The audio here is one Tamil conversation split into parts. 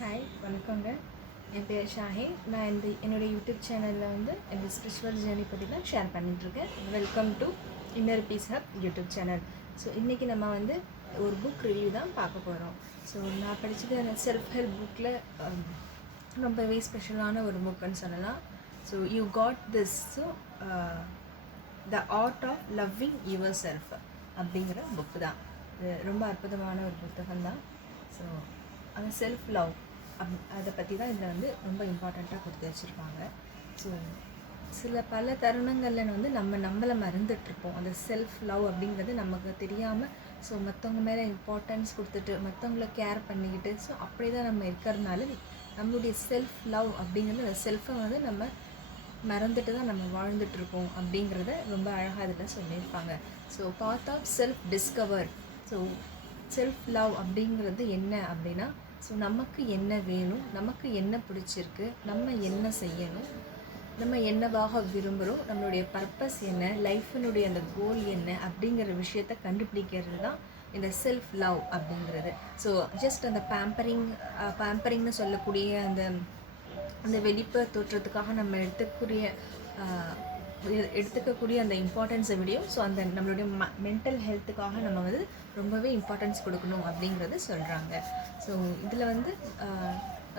ஹாய் வணக்கங்க. என் பேர் ஷாஹின். நான் என்னோடய யூடியூப் சேனலில் வந்து என்னோடய ஸ்பிரிச்சுவல் ஜேர்னி பற்றி தான் ஷேர் பண்ணிகிட்ருக்கேன். Welcome to inner piece hub YouTube channel. So இன்றைக்கி நம்ம வந்து ஒரு புக் ரிவ்யூ தான் பார்க்க போகிறோம். ஸோ நான் படித்தது அந்த செல்ஃப் ஹெல்ப் புக்கில் ரொம்பவே ஸ்பெஷலான ஒரு புக்குன்னு சொல்லலாம். So you got this. So the art of loving your self அப்படிங்கிற புக்கு தான். இது ரொம்ப அற்புதமான ஒரு புத்தகம் தான். ஸோ அந்த செல்ஃப் லவ் அதை பற்றி தான் இதில் வந்து ரொம்ப இம்பார்ட்டண்ட்டாக கொடுத்து வச்சுருப்பாங்க. ஸோ பல தருணங்களில் வந்து நம்மளை மறந்துட்டுருப்போம். அந்த செல்ஃப் லவ் அப்படிங்கிறது நமக்கு தெரியாமல் ஸோ மற்றவங்க மேலே இம்பார்ட்டன்ஸ் கொடுத்துட்டு மற்றவங்கள கேர் பண்ணிக்கிட்டு ஸோ அப்படி தான் நம்ம இருக்கிறதுனால நம்மளுடைய செல்ஃப் லவ் அப்படிங்கிறது அந்த செல்ஃபை வந்து நம்ம மறந்துட்டு தான் நம்ம வாழ்ந்துட்டுருக்கோம் அப்படிங்கிறத ரொம்ப அழகாக இதில் சொல்லியிருப்பாங்க. So part of self discover. So self love அப்படிங்கிறது என்ன அப்படின்னா, ஸோ நமக்கு என்ன வேணும், நமக்கு என்ன பிடிச்சிருக்கு, நம்ம என்ன செய்யணும், நம்ம என்னவாக விரும்புகிறோம், நம்மளுடைய பர்பஸ் என்ன, லைஃபினுடைய அந்த கோல் என்ன அப்படிங்கிற விஷயத்த கண்டுபிடிக்கிறது தான் இந்த செல்ஃப் லவ் அப்படிங்கிறது. ஸோ ஜஸ்ட் அந்த பேம்பரிங்னு சொல்லக்கூடிய அந்த வெளிப்புற தோற்றத்துக்காக நம்ம எடுத்துக்கக்கூடிய அந்த இம்பார்ட்டன்ஸை விடையும் ஸோ அந்த நம்மளுடைய மென்டல் ஹெல்த்துக்காக நம்ம வந்து ரொம்பவே இம்பார்ட்டன்ஸ் கொடுக்கணும் அப்படிங்கிறது சொல்கிறாங்க. ஸோ இதில் வந்து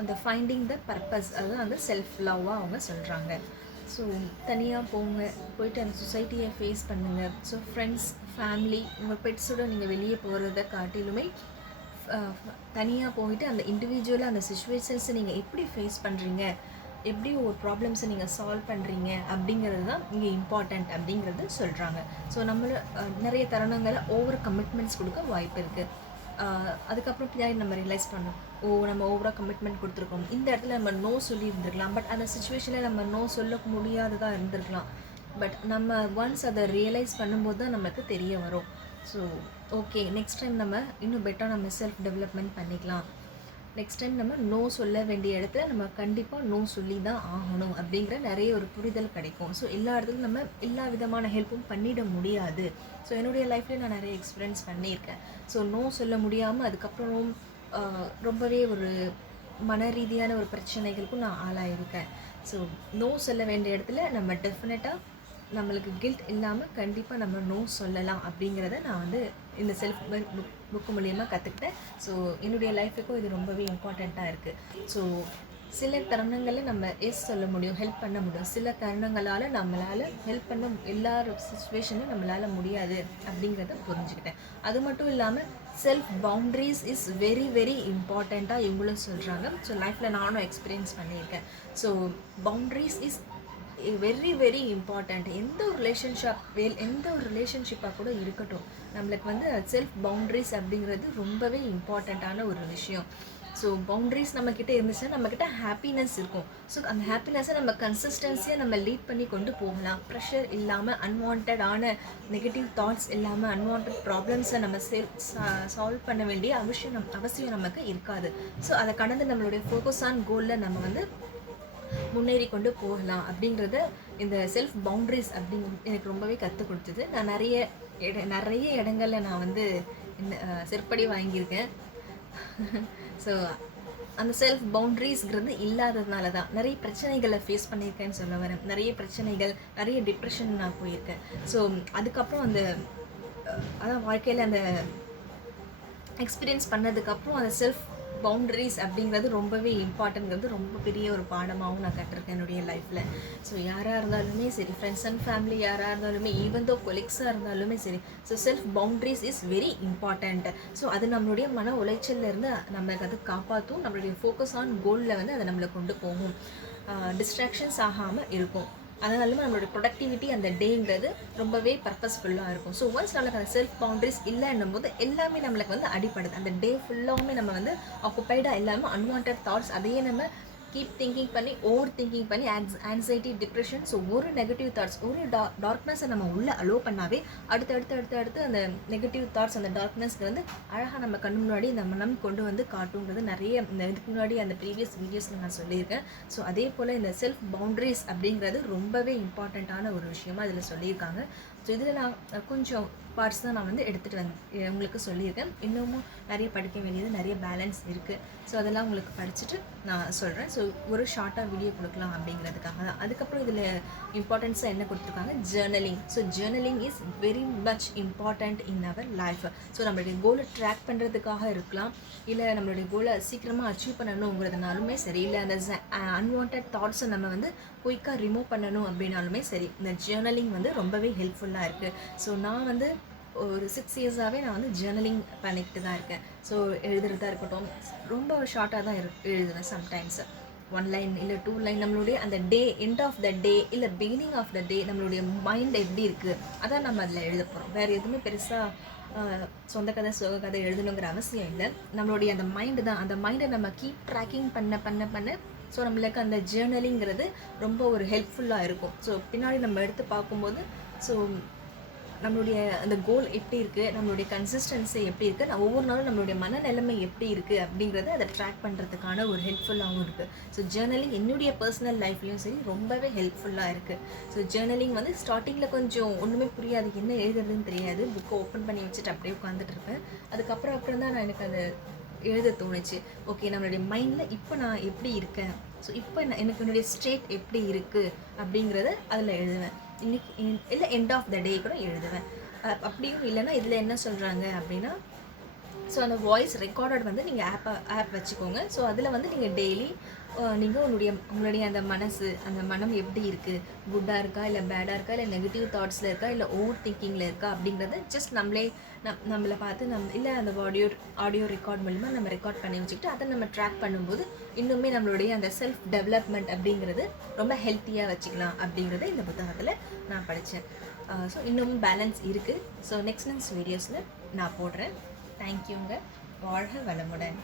அந்த ஃபைண்டிங் த பர்பஸ் அதுதான் அந்த செல்ஃப் லவ்வாக அவங்க சொல்கிறாங்க. ஸோ தனியாக போயிட்டு அந்த சொசைட்டியை ஃபேஸ் பண்ணுங்கள். ஸோ ஃப்ரெண்ட்ஸ், ஃபேமிலி, உங்கள் பெட்ஸோட நீங்கள் வெளியே போகிறத காட்டிலுமே தனியாக போயிட்டு அந்த இண்டிவிஜுவலாக அந்த சிச்சுவேஷன்ஸை நீங்கள் எப்படி ஃபேஸ் பண்ணுறீங்க, எப்படி ஒரு ப்ராப்ளம்ஸை நீங்கள் சால்வ் பண்ணுறீங்க அப்படிங்கிறது தான் இங்கே இம்பார்ட்டண்ட் அப்படிங்கிறது சொல்கிறாங்க. ஸோ நம்மளை நிறைய தருணங்களை ஓவர் கமிட்மெண்ட்ஸ் கொடுக்க வாய்ப்பு இருக்குது. அதுக்கப்புறம் பின்னாடி நம்ம ரியலைஸ் பண்ணோம், நம்ம ஓவராக கமிட்மெண்ட் கொடுத்துருக்கோம், இந்த இடத்துல நம்ம நோ சொல்லியிருந்துருக்கலாம், பட் அந்த சுச்சுவேஷனில் நம்ம நோ சொல்ல முடியாததாக இருந்திருக்கலாம். பட் நம்ம ஒன்ஸ் அதை ரியலைஸ் பண்ணும்போது தான் நமக்கு தெரிய வரும். ஸோ ஓகே, நெக்ஸ்ட் டைம் நம்ம இன்னும் பெட்டராக நம்ம செல்ஃப் டெவலப்மெண்ட் பண்ணிக்கலாம். நெக்ஸ்ட் டைம் நம்ம நோ சொல்ல வேண்டிய இடத்துல நம்ம கண்டிப்பாக நோ சொல்லி தான் ஆகணும் அப்படிங்கிற நிறைய ஒரு புரிதல் கிடைக்கும். ஸோ எல்லா இடத்துலையும் நம்ம எல்லா விதமான ஹெல்ப்பும் பண்ணிட முடியாது. ஸோ என்னுடைய லைஃப்லேயும் நான் நிறைய எக்ஸ்பீரியன்ஸ் பண்ணியிருக்கேன். ஸோ நோ சொல்ல முடியாமல் அதுக்கப்புறம் ரொம்பவே ஒரு மன ரீதியான ஒரு பிரச்சனைகளுக்கும் நான் ஆளாயிருக்கேன். ஸோ நோ சொல்ல வேண்டிய இடத்துல நம்ம டெஃபினட்டாக நம்மளுக்கு கில்ட் இல்லாமல் கண்டிப்பாக நம்ம நோ சொல்லலாம் அப்படிங்கிறத நான் வந்து இந்த செல்ஃப் புக்கு மூலியமாக கற்றுக்கிட்டேன். ஸோ என்னுடைய லைஃபுக்கும் இது ரொம்பவே இம்பார்ட்டண்ட்டாக இருக்குது. ஸோ சில தருணங்களில் நம்ம எஸ் சொல்ல முடியும், ஹெல்ப் பண்ண முடியும். சில தருணங்களால் நம்மளால் ஹெல்ப் பண்ண எல்லா சுச்சுவேஷனும் நம்மளால் முடியாது அப்படிங்கிறத புரிஞ்சுக்கிட்டேன். அது மட்டும் இல்லாமல் self boundaries is very very இம்பார்ட்டண்ட்டாக இவங்களும் சொல்கிறாங்க. ஸோ லைஃப்பில் நானும் எக்ஸ்பீரியன்ஸ் பண்ணியிருக்கேன். So boundaries is very very important. எந்த ஒரு ரிலேஷன்ஷிப்பாக கூட இருக்கட்டும், நம்மளுக்கு வந்து செல்ஃப் பவுண்ட்ரிஸ் அப்படிங்கிறது ரொம்பவே இம்பார்ட்டண்ட்டான ஒரு விஷயம். ஸோ பவுண்ட்ரிஸ் நம்மக்கிட்ட இருந்துச்சுன்னா நம்மக்கிட்ட ஹாப்பினஸ் இருக்கும். ஸோ அந்த ஹாப்பினஸை நம்ம கன்சிஸ்டன்சியாக நம்ம லீட் பண்ணி கொண்டு போகலாம். ப்ரெஷர் இல்லாமல், அன்வான்டான நெகட்டிவ் தாட்ஸ் இல்லாமல், அன்வான்ட் ப்ராப்ளம்ஸை நம்ம சால்வ் பண்ண வேண்டிய அவசியம் நமக்கு இருக்காது. ஸோ அதை கடந்து நம்மளுடைய ஃபோக்கஸ் ஆன் கோலில் நம்ம வந்து முன்னேறி கொண்டு போகலாம் அப்படிங்கிறத இந்த செல்ஃப் பவுண்ட்ரிஸ் எனக்கு ரொம்பவே கற்றுக் கொடுத்தது. நான் நிறைய இடங்களில் நான் வந்து செருப்படி வாங்கியிருக்கேன். ஸோ அந்த செல்ஃப் பவுண்ட்ரிஸ்ங்கிறது இல்லாததுனால தான் நிறைய பிரச்சனைகளை ஃபேஸ் பண்ணியிருக்கேன்னு சொல்ல வரேன். நிறைய டிப்ரெஷன் நான் போயிருக்கேன். ஸோ அதுக்கப்புறம் அதான் வாழ்க்கையில் அந்த எக்ஸ்பீரியன்ஸ் பண்ணதுக்கப்புறம் அந்த செல்ஃப் பவுண்ட்ரிஸ் அப்படிங்கிறது ரொம்பவே இம்பார்ட்டன்ட்ங்கிறது ரொம்ப பெரிய ஒரு பாடமாகவும் நான் கற்றுருக்கேன் என்னுடைய லைஃப்பில். ஸோ யாராக இருந்தாலுமே சரி, ஃப்ரெண்ட்ஸ் அண்ட் ஃபேமிலி யாராக இருந்தாலுமே, ஈவன் தோ கொலீக்ஸாக இருந்தாலுமே சரி, so self boundaries is very important. So அது நம்மளுடைய மன உளைச்சல்லேருந்து நம்மளுக்கு அது காப்பாற்றும், நம்மளுடைய ஃபோக்கஸ் ஆன் கோலில் வந்து அதை நம்மளை கொண்டு போகும், டிஸ்ட்ராக்ஷன்ஸ் ஆகாமல் இருக்கும். அதனாலுமே நம்மளோட ப்ரொடக்டிவிட்டி அந்த டேங்கிறது ரொம்பவே பர்பஸ்ஃபுல்லாக இருக்கும். ஸோ ஒன்ஸ் நம்மளுக்கு அந்த செல்ஃப் பவுண்ட்ரிஸ் இல்லைன்னும் போது எல்லாமே நம்மளுக்கு வந்து அடிப்படுது. அந்த டே ஃபுல்லாகவுமே நம்ம வந்து ஆக்குப்பைடாக இல்லாமல் அன்வான்ட் தாட்ஸ் அதையே நம்ம கீப் திங்கிங் பண்ணி, ஓவர் திங்கிங் பண்ணி, ஆன்சைட்டி, டிப்ரெஷன், ஸோ ஒரு நெகட்டிவ் தாட்ஸ், ஒரு டார்க்னஸை நம்ம உள்ளே அலோவ் பண்ணாவே அடுத்து அந்த நெகட்டிவ் தாட்ஸ், அந்த டார்க்னஸ்க்கு வந்து அழகாக நம்ம கண்ணு முன்னாடி நம்ம கொண்டு வந்து காட்டுங்கிறது நிறைய இதுக்கு முன்னாடி அந்த ப்ரீவியஸ் வீடியோஸில் நான் சொல்லியிருக்கேன். ஸோ அதே போல் இந்த செல்ஃப் பவுண்ட்ரிஸ் அப்படிங்கிறது ரொம்பவே இம்பார்ட்டண்ட்டான ஒரு விஷயமா இதில் சொல்லியிருக்காங்க. ஸோ இதில் நான் கொஞ்சம் பார்ட்ஸ் தான் நான் வந்து எடுத்துகிட்டு உங்களுக்கு சொல்லியிருக்கேன். இன்னமும் நிறைய படிக்க வேண்டியது நிறைய பேலன்ஸ் இருக்குது. ஸோ அதெல்லாம் உங்களுக்கு படிச்சுட்டு நான் சொல்கிறேன். ஸோ ஒரு ஷார்ட்டாக வீடியோ கொடுக்கலாம் அப்படிங்கிறதுக்காக தான். அதுக்கப்புறம் இதில் இம்பார்ட்டன்ஸாக என்ன கொடுத்துருக்காங்க, journaling. So journaling is very much important in our life. So நம்மளுடைய கோலை ட்ராக் பண்ணுறதுக்காக இருக்கலாம், இல்லை நம்மளுடைய கோலை சீக்கிரமாக அச்சீவ் பண்ணணுங்கிறதுனாலுமே சரி, இல்லை அந்த அன்வான்ட் தாட்ஸை நம்ம வந்து குயிக்காக ரிமூவ் பண்ணணும் அப்படின்னாலுமே சரி, இந்த ஜேர்னலிங் வந்து ரொம்பவே ஹெல்ப்ஃபுல்லாக இருக்குது. ஸோ நான் வந்து ஒரு 6 இயர்ஸாகவே நான் வந்து ஜேர்னலிங் பண்ணிக்கிட்டு தான் இருக்கேன். ஸோ எழுதுறதா இருக்கட்டும், ரொம்ப ஷார்ட்டாக தான் எழுதுவேன். சம்டைம்ஸ் 1 லைன் இல்லை 2 லைன், நம்மளுடைய அந்த டே, எண்ட் ஆஃப் த டே இல்லை பிகினிங் ஆஃப் த டே நம்மளுடைய மைண்ட் எப்படி இருக்குது அதான் நம்ம அதில் எழுத போகிறோம். வேறு எதுவுமே பெருசாக சொந்த கதை சோக கதை எழுதணுங்கிற அவசியம் இல்லை. நம்மளுடைய அந்த மைண்டு தான், அந்த மைண்டை நம்ம கீப் ட்ராக்கிங் பண்ண ஸோ நம்மளுக்கு அந்த ஜேர்னலிங்கிறது ரொம்ப ஒரு ஹெல்ப்ஃபுல்லாக இருக்கும். ஸோ பின்னாடி நம்ம எடுத்து பார்க்கும்போது ஸோ நம்மளுடைய அந்த கோல் எப்படி இருக்குது, நம்மளுடைய கன்சிஸ்டன்சி எப்படி இருக்குது, ஒவ்வொரு நாளும் நம்மளுடைய மனநிலைமை எப்படி இருக்குது அப்படிங்கிறத அதை ட்ராக் பண்ணுறதுக்கான ஒரு ஹெல்ப்ஃபுல்லாகவும் இருக்குது. ஸோ ஜேர்னலிங் என்னுடைய பர்சனல் லைஃப்லேயும் சரி ரொம்பவே ஹெல்ப்ஃபுல்லாக இருக்குது. ஸோ ஜேர்னலிங் வந்து ஸ்டார்டிங்கில் கொஞ்சம் ஒன்றுமே புரியாது, என்ன எழுதுறதுன்னு தெரியாது, புக்கை ஓப்பன் பண்ணி வச்சுட்டு அப்படியே உட்காந்துட்டு இருப்பேன். அதுக்கப்புறம் தான் நான் எனக்கு அதை எழுத தோணுச்சு. ஓகே, நம்மளுடைய மைண்டில் இப்போ நான் எப்படி இருக்கேன், ஸோ இப்போ எனக்கு என்னுடைய ஸ்டேட் எப்படி இருக்குது அப்படிங்கிறத அதில் எழுதுவேன். இன்னைக்கு இல்லை எண்ட் ஆஃப் த டே கூட எழுதுவேன். அப்படியும் இல்லைன்னா இதில் என்ன சொல்கிறாங்க அப்படின்னா, ஸோ அந்த வாய்ஸ் ரெக்கார்டட் வந்து நீங்கள் ஆப் வச்சுக்கோங்க. ஸோ அதில் வந்து நீங்கள் டெய்லி நீங்கள் உங்களுடைய அந்த அந்த மனம் எப்படி இருக்குது, குட்டாக இருக்கா இல்லை பேடாக இருக்கா, இல்லை நெகட்டிவ் தாட்ஸில் இருக்கா, இல்லை ஓவர் திங்கிங்கில் இருக்கா அப்படிங்கிறது ஜஸ்ட் நம்மளை பார்த்து இல்லை அந்த ஆடியோ ரெக்கார்ட் மூலிமா நம்ம ரெக்கார்ட் பண்ணி வச்சுக்கிட்டு அதை நம்ம ட்ராக் பண்ணும்போது இன்னுமே நம்மளுடைய அந்த செல்ஃப் டெவலப்மெண்ட் அப்படிங்கிறது ரொம்ப ஹெல்த்தியாக வச்சுக்கலாம் அப்படிங்கிறத இந்த புத்தகத்தில் நான் படித்தேன். ஸோ இன்னமும் பேலன்ஸ் இருக்குது. ஸோ நெக்ஸ்ட் வீடியோஸில் நான் போடுறேன். தேங்க்யூங்க. வாழ்க வளமுடன்.